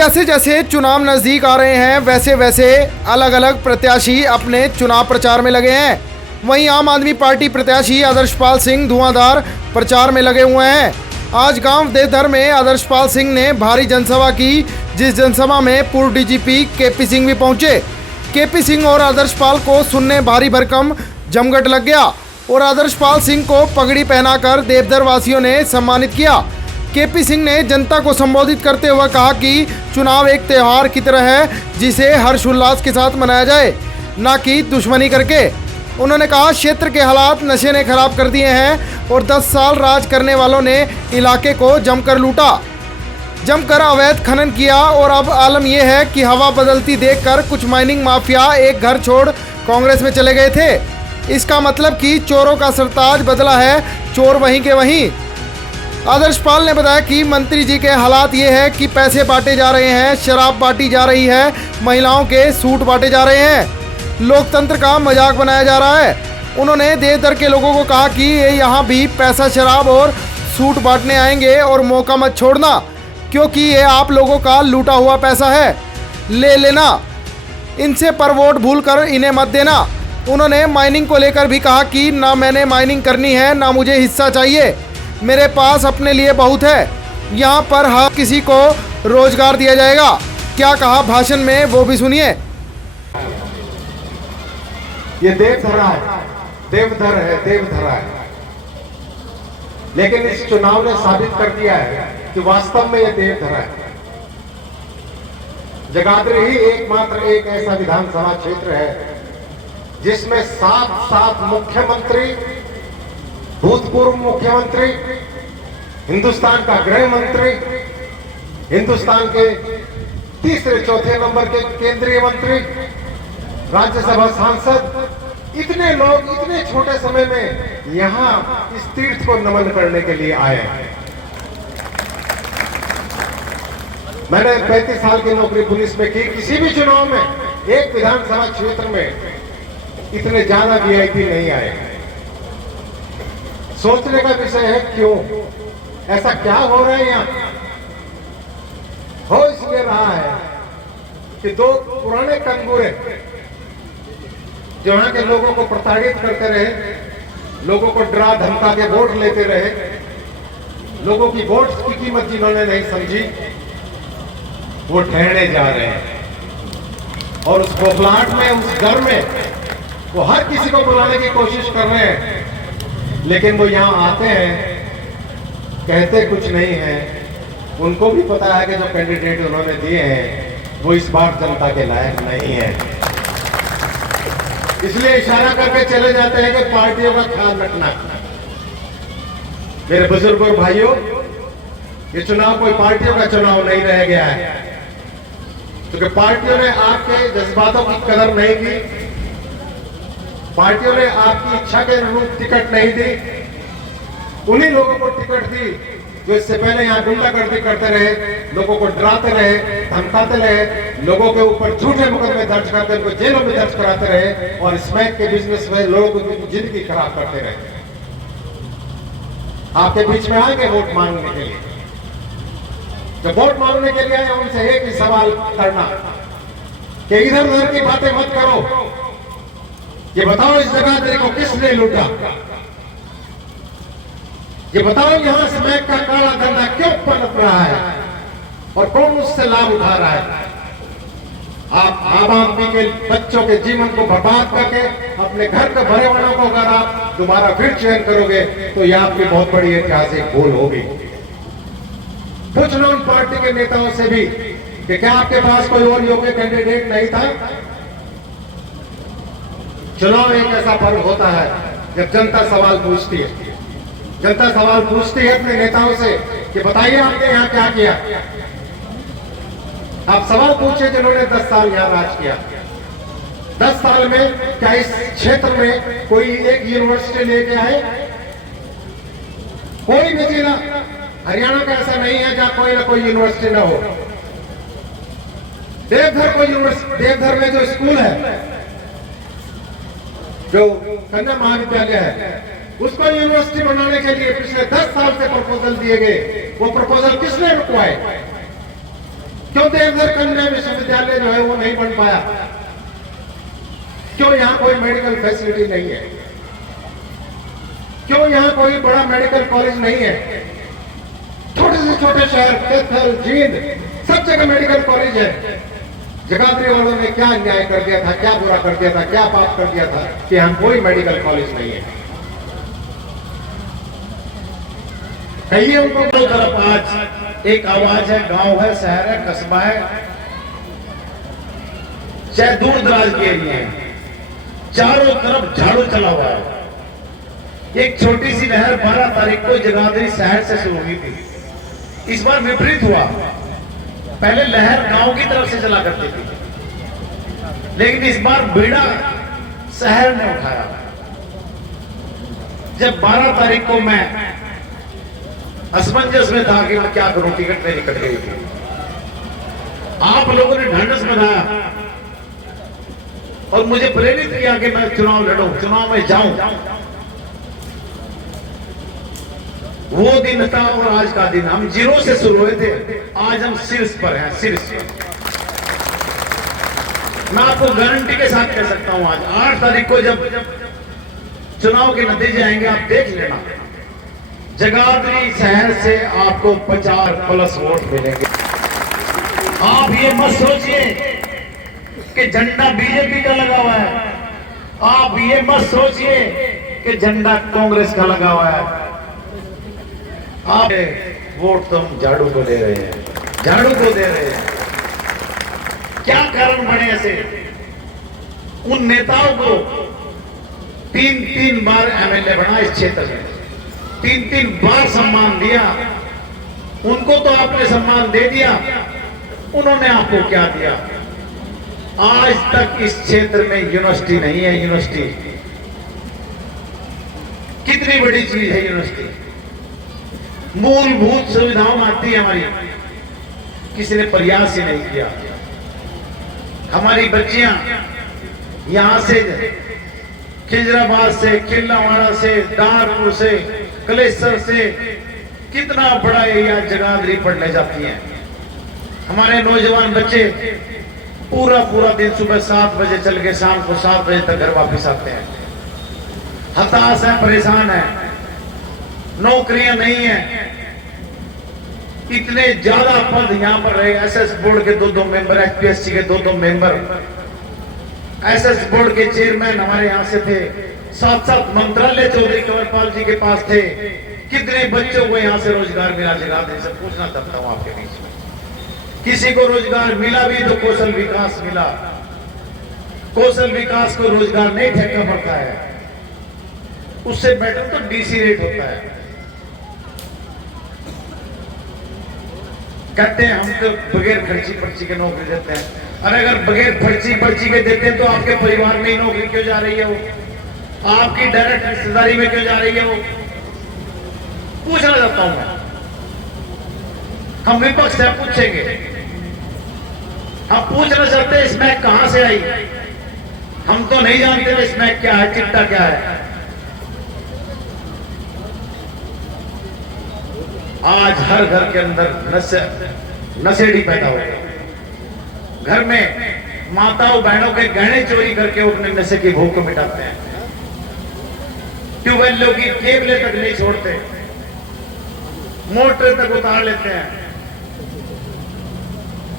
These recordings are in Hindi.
जैसे जैसे चुनाव नज़दीक आ रहे हैं वैसे वैसे अलग अलग प्रत्याशी अपने चुनाव प्रचार में लगे हैं। वहीं आम आदमी पार्टी प्रत्याशी आदर्शपाल सिंह धुआंधार प्रचार में लगे हुए हैं। आज गांव देवधर में आदर्शपाल सिंह ने भारी जनसभा की, जिस जनसभा में पूर्व डीजीपी केपी सिंह भी पहुंचे। केपी सिंह और आदर्शपाल को सुनने भारी भरकम जमघट लग गया और आदर्शपाल सिंह को पगड़ी पहनाकर देवधर वासियों ने सम्मानित किया। केपी सिंह ने जनता को संबोधित करते हुए कहा कि चुनाव एक त्यौहार की तरह है जिसे हर्षोल्लास के साथ मनाया जाए, न कि दुश्मनी करके। उन्होंने कहा क्षेत्र के हालात नशे ने खराब कर दिए हैं और 10 साल राज करने वालों ने इलाके को जमकर लूटा, जमकर अवैध खनन किया और अब आलम यह है कि हवा बदलती देखकर कुछ माइनिंग माफिया एक घर छोड़ कांग्रेस में चले गए थे। इसका मतलब कि चोरों का सरताज बदला है, चोर वहीं के वहीं। आदर्शपाल ने बताया कि मंत्री जी के हालात ये है कि पैसे बांटे जा रहे हैं, शराब बांटी जा रही है, महिलाओं के सूट बांटे जा रहे हैं, लोकतंत्र का मजाक बनाया जा रहा है। उन्होंने देवधर के लोगों को कहा कि ये यहाँ भी पैसा, शराब और सूट बांटने आएंगे और मौका मत छोड़ना, क्योंकि ये आप लोगों का लूटा हुआ पैसा है, ले लेना, इनसे पर वोट भूल कर इन्हें मत देना। उन्होंने माइनिंग को लेकर भी कहा कि ना मैंने माइनिंग करनी है, ना मुझे हिस्सा चाहिए, मेरे पास अपने लिए बहुत है, यहाँ पर हर किसी को रोजगार दिया जाएगा। क्या कहा भाषण में वो भी सुनिए। ये देवधरा है, देवधर है, देवधरा है, लेकिन इस चुनाव ने साबित कर दिया है कि वास्तव में ये देवधरा है। जगाधरी ही एकमात्र एक ऐसा विधानसभा क्षेत्र है जिसमें 7 मुख्यमंत्री, भूतपूर्व मुख्यमंत्री, हिंदुस्तान का गृह मंत्री, हिंदुस्तान के तीसरे चौथे नंबर के केंद्रीय मंत्री, राज्यसभा सांसद, इतने लोग इतने छोटे समय में यहां इस तीर्थ को नमन करने के लिए आए हैं। मैंने 35 साल की नौकरी पुलिस में की, किसी भी चुनाव में एक विधानसभा क्षेत्र में इतने ज्यादा वीआईपी नहीं आए। सोचने का विषय है क्यों ऐसा क्या हो रहा है यहाँ। हो इसलिए रहा है कि 2 पुराने कंगूरे जो यहाँ के लोगों को प्रताड़ित करते रहे, लोगों को डरा धमका के वोट लेते रहे, लोगों की वोट की कीमत जिन्होंने नहीं समझी, वो ठहरने जा रहे हैं। और उस बोखलाहट में, उस डर में वो हर किसी को बुलाने की कोशिश कर रहे हैं, लेकिन वो यहाँ आते हैं, कहते कुछ नहीं है। उनको भी पता है कि जो कैंडिडेट उन्होंने दिए हैं वो इस बार जनता के लायक नहीं है, इसलिए इशारा करके चले जाते हैं कि पार्टियों का ख्याल रखना। मेरे बुजुर्गों और भाइयों, ये चुनाव कोई पार्टियों का चुनाव नहीं रह गया है, क्योंकि पार्टियों ने आपके जज्बातों की कदर नहीं की, पार्टियों ने आपकी इच्छा के अनुरूप टिकट नहीं दी। उन्हीं लोगों को टिकट दी जो इससे पहले यहाँ गुंडागर्दी करते रहे, लोगों को डराते रहे, धमकाते रहे, लोगों के ऊपर झूठे मुकदमे दर्ज करते उनको जेलों में दर्ज कराते रहे और स्मैक के बिजनेस में लोगों की जिंदगी खराब करते रहे। आपके बीच में आएंगे वोट मांगने के लिए। जब वोट मांगने के लिए आए उनसे एक ही सवाल करना कि इधर उधर की बातें मत करो, ये बताओ इस जगाधरी को किसने लूटा, ये बताओ यहां स्मैक का काला धंधा क्यों पनप रहा है और कौन उससे लाभ उठा रहा है। आप आम आदमी के बच्चों के जीवन को बर्बाद करके अपने घर के भरे वालों को अगर आप दोबारा फिर चयन करोगे तो यह आपकी बहुत बड़ी ऐतिहासिक भूल होगी। पूछ लो उन पार्टी के नेताओं से भी कि क्या आपके पास कोई और योग्य कैंडिडेट नहीं था। चुनाव एक ऐसा पर्व होता है जब जनता सवाल पूछती है, जनता सवाल पूछती है अपने नेताओं से कि बताइए आपने यहाँ क्या किया। आप सवाल पूछे जिन्होंने 10 साल यहाँ राज किया। 10 साल में क्या इस क्षेत्र में कोई एक यूनिवर्सिटी लेके आए? कोई भी जिला हरियाणा का ऐसा नहीं है जहाँ कोई ना कोई यूनिवर्सिटी ना हो। देवधर को यूनिवर्सिटी, देवधर में जो स्कूल है, जो कन्या महाविद्यालय है, उसको यूनिवर्सिटी बनाने के लिए पिछले 10 साल से प्रपोजल दिए गए। वो प्रपोजल किसने रुकवाए? क्यों देवघर कन्या विश्वविद्यालय जो है वो नहीं बन पाया? क्यों यहाँ कोई मेडिकल फैसिलिटी नहीं है? क्यों यहाँ कोई बड़ा मेडिकल कॉलेज नहीं है? छोटे से छोटे शहर कैथल, जींद, सब जगह मेडिकल कॉलेज है। जगाधरी वालों ने क्या अन्याय कर दिया था, क्या बुरा कर दिया था, क्या पाप कर दिया था कि यहाँ कोई मेडिकल कॉलेज नहीं है? कहिए उनको। दोनों तरफ आज एक आवाज है, गांव है, शहर है, कस्बा है, चाहे दूर दराज के एरिया है, चारों तरफ झाड़ू चला हुआ है। एक छोटी सी नहर 12 तारीख को जगाधरी शहर से शुरू हुई थी। इस बार विपरीत हुआ, पहले लहर गांव की तरफ से चला करती थी, लेकिन इस बार बीड़ा शहर ने उठाया। जब 12 तारीख को मैं असमंजस में था कि मैं क्या करूं, टिकट मेरी कट गई थी, आप लोगों ने ढांढस बनाया और मुझे प्रेरित किया कि मैं चुनाव लड़ूं, चुनाव में जाऊं। वो दिन था और आज का दिन, हम जीरो से शुरू हुए थे, आज हम शीर्ष पर हैं, शीर्ष। मैं आपको गारंटी के साथ कह सकता हूं, आज 8 तारीख को जब चुनाव के नतीजे आएंगे, आप देख लेना, जगाधरी शहर से आपको 50+ वोट मिलेंगे। आप ये मत सोचिए कि झंडा बीजेपी का लगा हुआ है, आप ये मत सोचिए कि झंडा कांग्रेस का लगा हुआ है। आप वोट तो हम झाड़ू को दे रहे हैं, झाड़ू को दे रहे हैं। क्या कारण बने ऐसे? उन नेताओं को 3-3 बार एमएलए बना इस क्षेत्र में, 3-3 बार सम्मान दिया, उनको तो आपने सम्मान दे दिया, उन्होंने आपको क्या दिया? आज तक इस क्षेत्र में यूनिवर्सिटी नहीं है। यूनिवर्सिटी कितनी बड़ी चीज है यूनिवर्सिटी, मूलभूत सुविधाओं में आती है हमारी, किसी ने प्रयास ही नहीं किया। हमारी बच्चियां यहां से खिजराबाद से, किल्लावाड़ा से, दारपुर से, कलेसर से, कितना बड़ा एरिया जगाधरी पढ़ने जाती हैं। हमारे नौजवान बच्चे पूरा दिन सुबह 7 बजे चल के शाम को 7 बजे तक घर वापस आते हैं। हताश है, परेशान है, नौकरियां नहीं है। इतने ज्यादा पद यहां पर रहे, एसएस बोर्ड के 2-2 मेंबर, एचपीएससी के 2-2 मेंबर, एसएस बोर्ड के चेयरमैन हमारे यहां से थे, 7-7 मंत्रालय चौधरी कंवरपाल जी के पास थे। कितने बच्चों को यहां से रोजगार मिला जगाधरी से? पूछना चाहता हूं आपके बीच में। किसी को रोजगार मिला भी तो कौशल विकास मिला। कौशल विकास को रोजगार नहीं ठेका पड़ता है, उससे बेटर तो डीसी रेट होता है। कहते हैं हम तो बगैर खर्ची पर्ची के नौकरी देते हैं। अरे अगर बगैर खर्ची पर्ची के देते हैं तो आपके परिवार में ही नौकरी क्यों जा रही है? वो आपकी डायरेक्ट रिश्तेदारी में क्यों जा रही है? वो पूछना चाहता हूं मैं। हम विपक्ष से पूछेंगे, हम पूछना चाहते हैं इसमें कहां से आई? हम तो नहीं जानते इसमें क्या है, चिट्टा क्या है। आज हर घर के अंदर नशेड़ी पैदा हो गए। घर में माताओं बहनों के गहने चोरी करके वो अपने नशे की भूख को मिटाते हैं। ट्यूबवेलों की केबलें तक नहीं छोड़ते, मोटर तक उतार लेते हैं।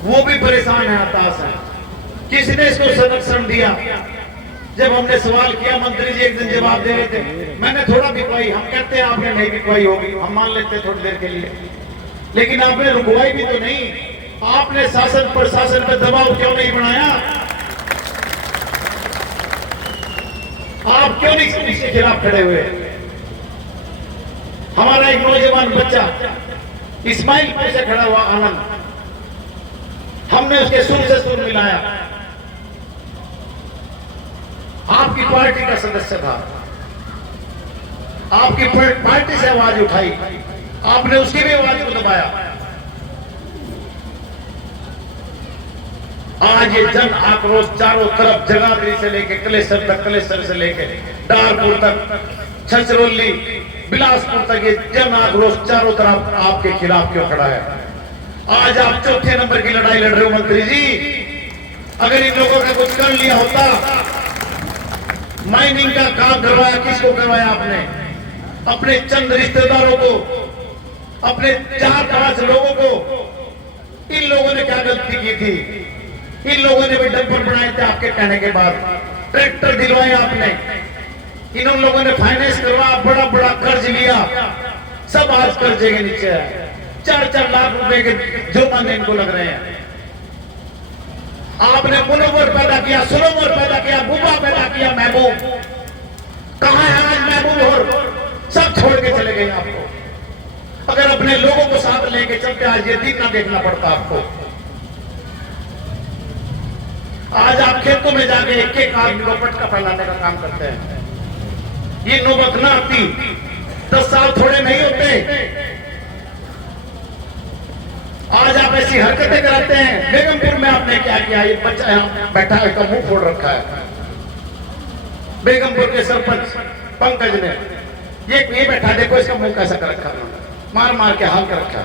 वो भी परेशान है, हताश है। किसने इसको संरक्षण दिया? जब हमने सवाल किया, मंत्री जी एक दिन जवाब दे रहे थे, मैंने थोड़ा बिकवाई। हम कहते हैं आपने नहीं बिकवाई होगी, हम मान लेते हैं थोड़ी देर के लिए, लेकिन आपने रुकवाई भी तो नहीं। आपने शासन प्रशासन पर दबाव क्यों नहीं बनाया? आप क्यों नहीं इसके खिलाफ खड़े हुए? हमारा एक नौजवान बच्चा इस्माइलपुर से खड़ा हुआ आनंद, हमने उसके सुर से सुर मिलाया। आपकी पार्टी का सदस्य था, आपकी पार्टी से आवाज उठाई, आपने उसकी भी आवाज को दबाया। आज ये जन आक्रोश चारों तरफ, जगाधरी से लेके कलेसर तक, कलेसर से लेके दारपुर तक, छछरौली, बिलासपुर तक, ये जन आक्रोश चारों तरफ आपके खिलाफ क्यों खड़ा है? आज आप चौथे नंबर की लड़ाई लड़ रहे हो मंत्री जी। अगर इन लोगों ने कुछ कर लिया होता, माइनिंग का काम करवाया, किसको करवाया आपने? अपने चंद रिश्तेदारों को, अपने 4-5 लोगों को। इन लोगों ने क्या गलती की थी? इन लोगों ने भी डंपर बनाए थे आपके कहने के बाद, ट्रैक्टर दिलवाए आपने, इन लोगों ने फाइनेंस करवाया, बड़ा बड़ा कर्ज लिया, सब आज कर्जे के नीचे है। 4-4 लाख रुपए के जुर्माने इनको लग रहे हैं। आपने मुनव्वर पैदा किया, सुनव्वर पैदा किया, बुबा पैदा किया, महबूब कहां है आज महबूब? और सब छोड़ के चले गए आपको। अगर अपने लोगों को साथ लेके चलते आज ये दिन ना देखना पड़ता आपको। आज आप खेतों में जाके एक आदमी को पटका फैलाने का काम करते हैं। ये नौबत ना आती, 10 साल थोड़े नहीं होते। आज आप ऐसी हरकतें कराते हैं। बेगमपुर में आपने क्या किया? ये बच्चा यहां बैठा है, इसका मुंह फोड़ रखा है। बेगमपुर के सरपंच पंकज ने ये बैठा, देखो इसका मुंह कैसा कर रखा, मार मार के हाल कर रखा।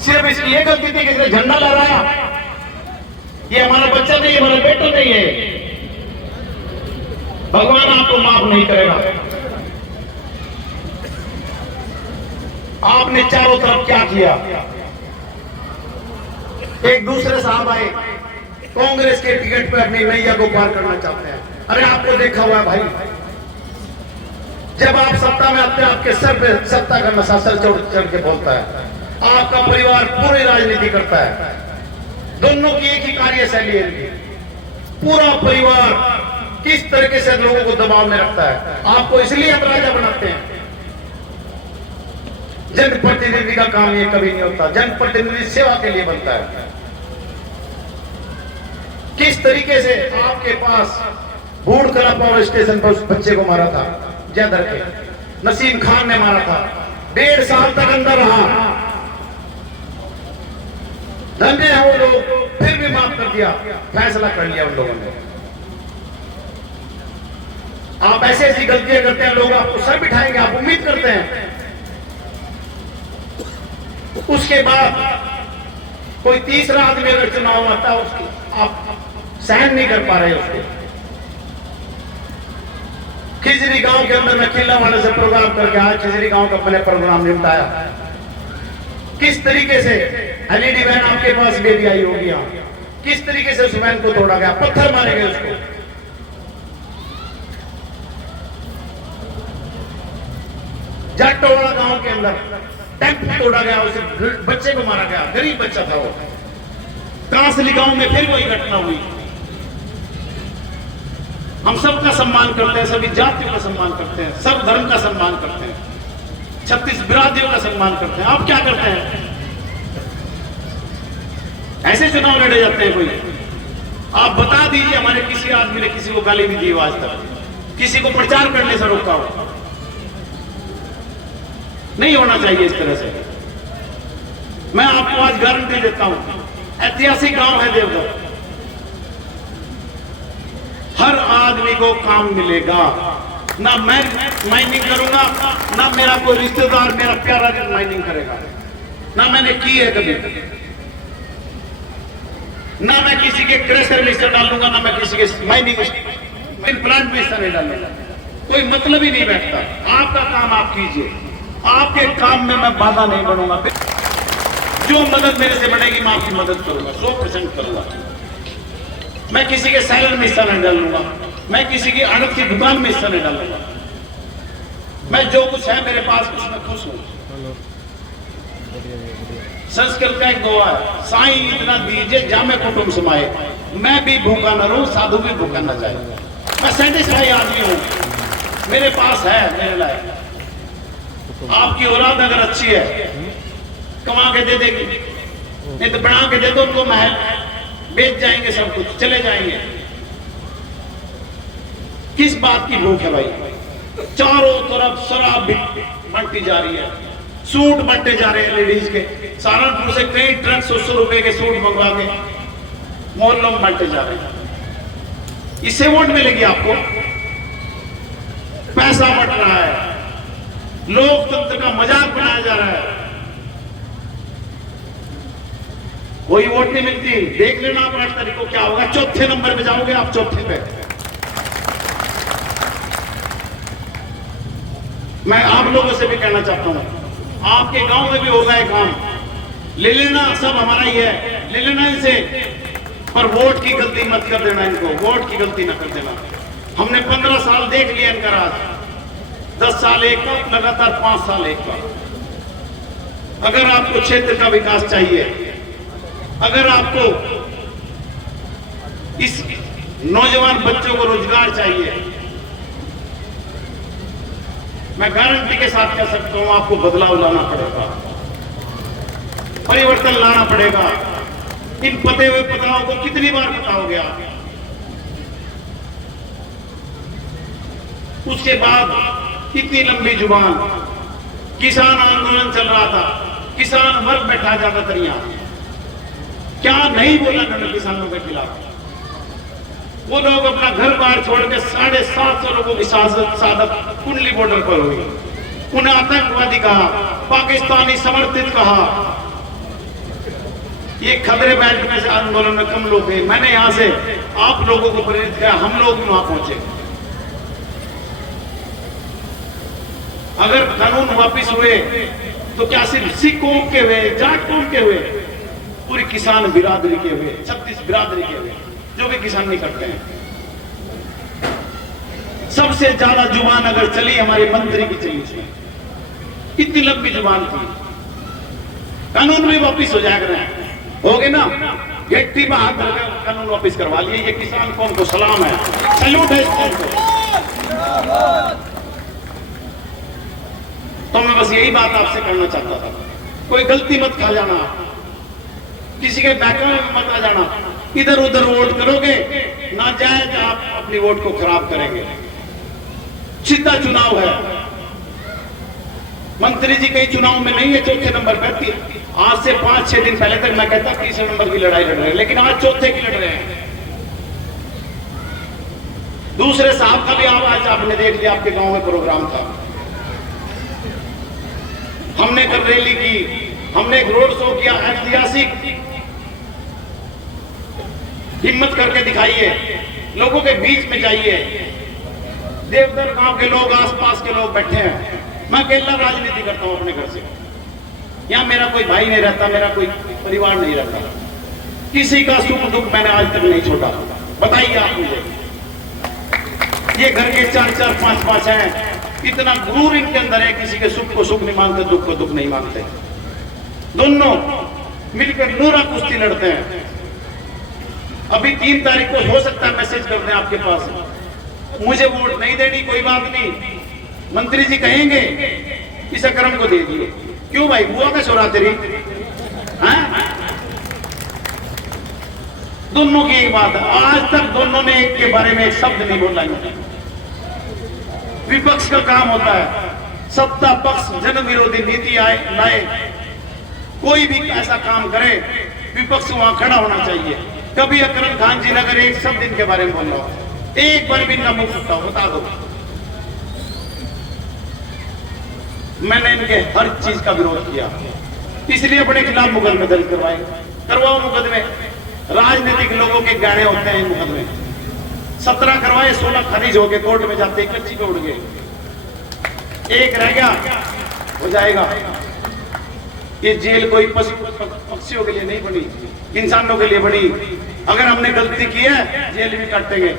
सिर्फ इसकी ये गलती थी कि इसने झंडा लहराया। ये हमारा बच्चा नहीं, हमारा बेटा नहीं है। भगवान आपको माफ नहीं करेगा। आपने चारों तरफ क्या किया? एक दूसरे साहब आए, कांग्रेस के टिकट पे अपनी नैया को पार करना चाहते हैं। अरे आपको देखा हुआ है भाई, जब आप सत्ता में आते हैं आपके सर पे सत्ता का नशा सर चढ़ के बोलता है। आपका परिवार पूरी राजनीति करता है, दोनों की एक ही कार्यशैली है। पूरा परिवार किस तरीके से लोगों को दबाव में रखता है, आपको इसलिए हम राजा बनाते हैं। जनप्रतिनिधि का काम ये कभी नहीं होता। जनप्रतिनिधि सेवा के लिए बनता है। किस तरीके से आपके पास बूढ़कला पावर स्टेशन पर उस बच्चे को मारा था, जयदर के नसीम खान ने मारा था, 1.5 साल तक अंदर रहा। धन्य है वो लोग, फिर भी माफ कर दिया, फैसला कर लिया उन लोगों ने। आप ऐसी ऐसी गलतियां करते हैं, लोग आपको सर बिठाएंगे, आप उम्मीद करते हैं। उसके बाद कोई तीसरा आदमी अगर चुनाव आता है, उसकी आप सहन नहीं कर पा रहे उसको। खिजरी गांव के अंदर मैं किला वाले से प्रोग्राम करके आया, खिजरी गांव का मैंने प्रोग्राम निपटाया। किस तरीके से एलईडी वैन आपके पास ले ली आई होगी, किस तरीके से उस वैन को तोड़ा गया, पत्थर मारे गए उसको। जाटोवाड़ा गांव के अंदर टेंपो तोड़ा गया, उस बच्चे को मारा गया, गरीब बच्चा था वो। कांसली गांव में फिर वही घटना हुई। हम सबका सम्मान करते हैं, सभी जातियों का सम्मान करते हैं, सब धर्म का सम्मान करते हैं, 36 बिरादियों का सम्मान करते हैं। आप क्या करते हैं? ऐसे चुनाव लड़े जाते हैं कोई? आप बता दीजिए, हमारे किसी आदमी ने किसी को गाली नहीं दी आज तक, किसी को प्रचार करने से रोका हो? नहीं होना चाहिए इस तरह से। मैं आपको आज गारंटी देता हूं, ऐतिहासिक गांव है देवघर, हर आदमी को काम मिलेगा। ना मैं माइनिंग करूंगा, ना मेरा कोई रिश्तेदार मेरा प्यारा माइनिंग करेगा, ना मैंने की है कभी। ना मैं किसी के क्रेशर में हिस्सा डालूंगा, ना मैं किसी के माइनिंग प्लांट में हिस्सा नहीं डालूंगा। कोई मतलब ही नहीं बैठता। आपका काम आप कीजिए, आपके काम में मैं बाधा नहीं बनूंगा। जो मदद मेरे से बनेगी मैं आपकी मदद करूंगा, 100% करूंगा। मैं किसी के सैलर में हिस्सा नहीं डालूंगा, मैं किसी की आड़त की दुकान में हिस्सा नहीं डालूंगा। मैं जो कुछ है मेरे पास उसमें खुश हूं। संस्कृत का एक दोहा है, साईं इतना दीजिए जामे कुटुंब समाए, मैं भी भूखा न रहूं साधु भी भूखा न जाए। मैं सेटिस्फाई आदमी हूं, मेरे पास है मेरे लायक। आपकी औलाद अगर अच्छी है कमा के दे देगी, नहीं तो बना के दे दो उनको महल, बेच जाएंगे सब कुछ, चले जाएंगे। किस बात की भूख है भाई? चारों तरफ शराब बढ़ती जा रही है, सूट बढ़ते जा रहे हैं लेडीज के। सहारनपुर से कई ट्रक 100 रुपए के सूट मंगवा के मोहल्लों में बढ़ते जा रहे हैं। इससे वोट मिलेगी आपको? पैसा बट रहा है, लोकतंत्र का मजाक बनाया जा रहा है। कोई वोट नहीं मिलती। देख लेना आप 8 तारीख को क्या होगा। चौथे नंबर पे जाओगे आप, चौथे पे। मैं आप लोगों से भी कहना चाहता हूं, आपके गांव में भी होगा एक काम, ले लेना, सब हमारा ही है, ले लेना इनसे, पर वोट की गलती मत कर देना इनको, वोट की गलती ना कर देना। हमने 15 साल देख लिया इनका राज, 10 साल एक का, लगातार 5 साल एक का। अगर आपको क्षेत्र का विकास चाहिए, अगर आपको इस नौजवान बच्चों को रोजगार चाहिए, मैं गारंटी के साथ कह सकता हूं आपको बदलाव लाना पड़ेगा, परिवर्तन लाना पड़ेगा। इन पते हुए पताओं को कितनी बार बताओगे आप? उसके बाद इतनी लंबी जुबान, किसान आंदोलन चल रहा था, किसान वर्ग बैठा ज्यादातर यहां, क्या नहीं बोला मैंने किसानों के खिलाफ? वो लोग अपना घर बार छोड़ के 750 लोगों की सादत कुंडली बॉर्डर पर हुई। उन्हें आतंकवादी कहा, पाकिस्तानी समर्थित कहा। ये खदरे बेल्ट में से आंदोलन में कम लोग थे। मैंने यहां से आप लोगों को प्रेरित किया, हम लोग भी वहां पहुंचे। अगर कानून वापिस हुए तो क्या सिर्फ सिख कौम के हुए, जाट कौम के हुए, पूरी किसान बिरादरी के हुए, 36 बिरादरी के हुए, जो भी किसान नहीं करते हैं। सबसे ज्यादा जुबान अगर चली हमारे मंत्री की चली, उसमें इतनी लंबी जुबान थी। कानून भी वापिस हो जाएगा, हो गए ना, गट्टी में हाथ धरकर कानून वापिस करवा लिए। ये किसान कौन को सलाम है, सैल्यूट है इस कौम को। तो मैं बस यही बात आपसे करना चाहता था, कोई गलती मत खा जाना, किसी के बैकग्राउंड में मत आ जाना। इधर उधर वोट करोगे ना, जायज आप अपनी वोट को खराब करेंगे। सीधा चुनाव है, मंत्री जी कई चुनाव में नहीं है, चौथे नंबर पर। आज से 5-6 दिन पहले तक मैं कहता 3 नंबर की लड़ाई लड़ रहे हैं, लेकिन आज चौथे की लड़ रहे हैं। दूसरे साहब का भी आज आपने देख लिया, आपके गांव में प्रोग्राम था, हमने कल रैली की, हमने एक रोड शो किया ऐतिहासिक। हिम्मत करके दिखाइए, लोगों के बीच में जाइए। देवधर गांव के लोग, आसपास के लोग बैठे हैं, मैं अकेला राजनीति करता हूं अपने घर से। यहां मेरा कोई भाई नहीं रहता, मेरा कोई परिवार नहीं रहता, किसी का सुख दुख मैंने आज तक नहीं छोड़ा। बताइए आप मुझे, ये घर के 4-4, 5-5 हैं, इतना गुरूर इनके अंदर है, किसी के सुख को सुख नहीं मानते, दुख को दुख नहीं मानते। दोनों मिलकर नूरा कुश्ती लड़ते हैं। अभी 3 तारीख को हो सकता है मैसेज कर दें आपके पास, मुझे वोट नहीं देनी, कोई बात नहीं, मंत्री जी कहेंगे इस अकरम को दे दिए। क्यों भाई, हुआ क्या छोरा तेरी? दोनों की एक बात है, आज तक दोनों ने एक के बारे में एक शब्द नहीं बोला। विपक्ष का काम होता है सत्ता पक्ष जन विरोधी नीति लाए, कोई भी ऐसा काम करे विपक्ष वहां खड़ा होना चाहिए। कभी अकरम खान जी ने अगर एक शब्द इनके बारे में बोल रहा हो, एक बार भी इनका मुख सकता हो, बता दो। मैंने इनके हर चीज का विरोध किया, इसलिए अपने खिलाफ मुकदमे दर्ज करवाए। करवाओ मुकदमे, राजनीतिक लोगों के गाने होते हैं मुकदमे। 17 करवाए, 16 खारिज हो गए, कोर्ट में जाते ही कच्ची पे उड़ गए, एक रह गया, हो जाएगा। ये जेल कोई पक्षियों के लिए नहीं बनी, इंसानों के लिए बनी। अगर हमने गलती की है, जेल भी काटेंगे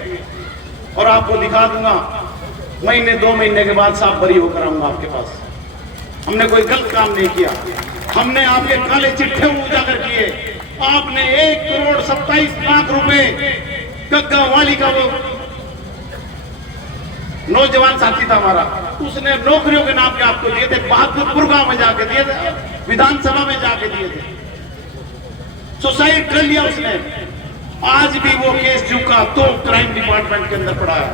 और आपको दिखा दूंगा, महीने 2 महीने के बाद साफ बरी होकर आऊंगा आपके पास। हमने कोई गलत काम नहीं किया, हमने आपके काले चिट्ठे उजागर किए। आपने 1,27,00,000 रुपए गग्गा वाली का वो नौजवान साथी था हमारा, उसने नौकरियों के नाम पे आपको दिए थे, बहादुरपुर गांव में जाके दिए थे, विधानसभा में जाके दिए थे, सुसाइड कर लिया उसने। आज भी वो केस झुका तो क्राइम डिपार्टमेंट के अंदर पड़ा है।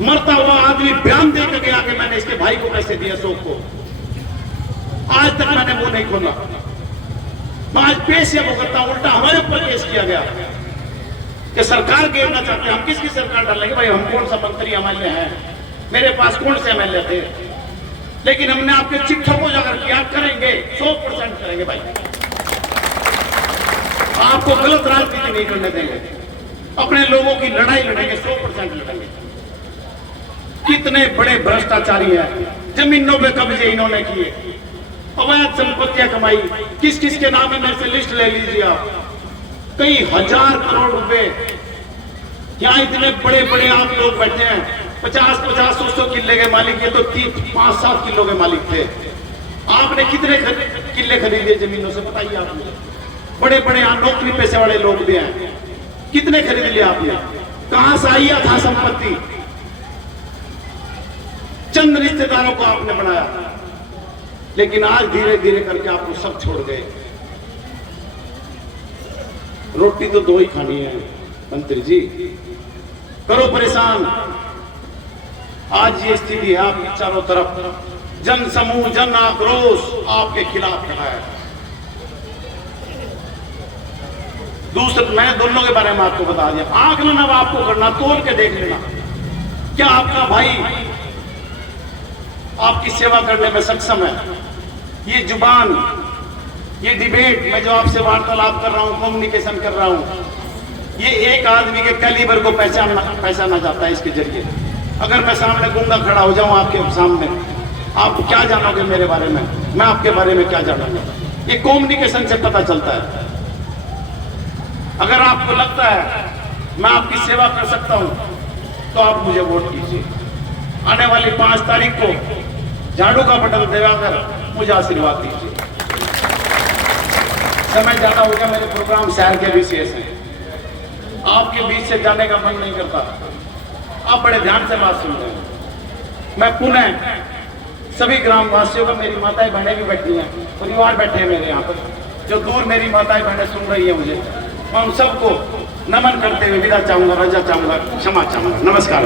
मरता हुआ आदमी बयान देकर गया कि मैंने इसके भाई को पैसे दिए, अशोक को। आज तक मैंने वो नहीं खोला। मैं आज पेश ये वो करता हूं, उल्टा हमारे ऊपर केस किया गया कि सरकार घेरना चाहते हैं। हम किसकी सरकार डालेंगे भाई? हम कौन सा मंत्री एमएलए हैं? मेरे पास कौन से एमएलए थे? लेकिन हमने आपके चिट्ठों को उजागर किया, करेंगे, 100% करेंगे भाई। आपको गलत राजनीति नहीं करने देंगे, अपने लोगों की लड़ाई लड़ेंगे, 100% लड़ेंगे। कितने बड़े भ्रष्टाचारी हैं, जमीनों पे कब्जे इन्होंने किए, अवैध संपत्तियां कमाई, किस किस के नाम है मेरे से लिस्ट ले लीजिए आप, कई हजार करोड़ रुपए। यहाँ इतने बड़े बड़े आप लोग बैठे हैं, 50-50, 100 किले के मालिक, ये तो 5-7 किलो के मालिक थे। आपने कितने किले खरीदे जमीनों से, बताइए आप मुझे। बड़े बड़े यहाँ नौकरी पैसे वाले लोग भी हैं, कितने खरीद लिए आपने, कहां से आई था संपत्ति? चंद रिश्तेदारों को आपने बनाया, लेकिन आज धीरे धीरे करके आप वो सब छोड़ गए। रोटी तो 2 ही खानी है मंत्री जी, करो परेशान। आज ये स्थिति है आपकी चारों तरफ, जन समूह, जन आक्रोश आपके खिलाफ खड़ा है। दूसरा, मैंने दोनों के बारे में आपको बता दिया, आकलन अब आपको करना, तोल के देख लेना, क्या आपका भाई आपकी सेवा करने में सक्षम है? ये जुबान, ये डिबेट, मैं जो आपसे वार्तालाप कर रहा हूं, कम्युनिकेशन कर रहा हूं, ये एक आदमी के कैलिबर को पहचाना जाता है इसके जरिए। अगर मैं सामने गूंगा खड़ा हो जाऊं आपके सामने, आप क्या जानोगे मेरे बारे में, मैं आपके बारे में क्या जानूंगा? ये कम्युनिकेशन से पता चलता है। अगर आपको लगता है मैं आपकी सेवा कर सकता हूं, तो आप मुझे वोट कीजिए। आने वाली 5 तारीख को झाड़ू का बटन दबाकर मुझे आशीर्वाद दीजिए। समय ज्यादा हो गया, मेरे प्रोग्राम शहर के भी शेष हैं, आपके बीच से जाने का मन नहीं करता। आप बड़े ध्यान से बात सुन रहे हैं। मैं पुनः सभी ग्रामवासियों का, मेरी माताएं बहनें भी बैठी हैं, परिवार बैठे हैं मेरे यहाँ पर, जो दूर मेरी माताएं बहनें सुन रही है मुझे, मैं उन सबको नमन करते हुए विदा चाहूंगा, रजा चाहूंगा, क्षमा चाहूंगा। नमस्कार।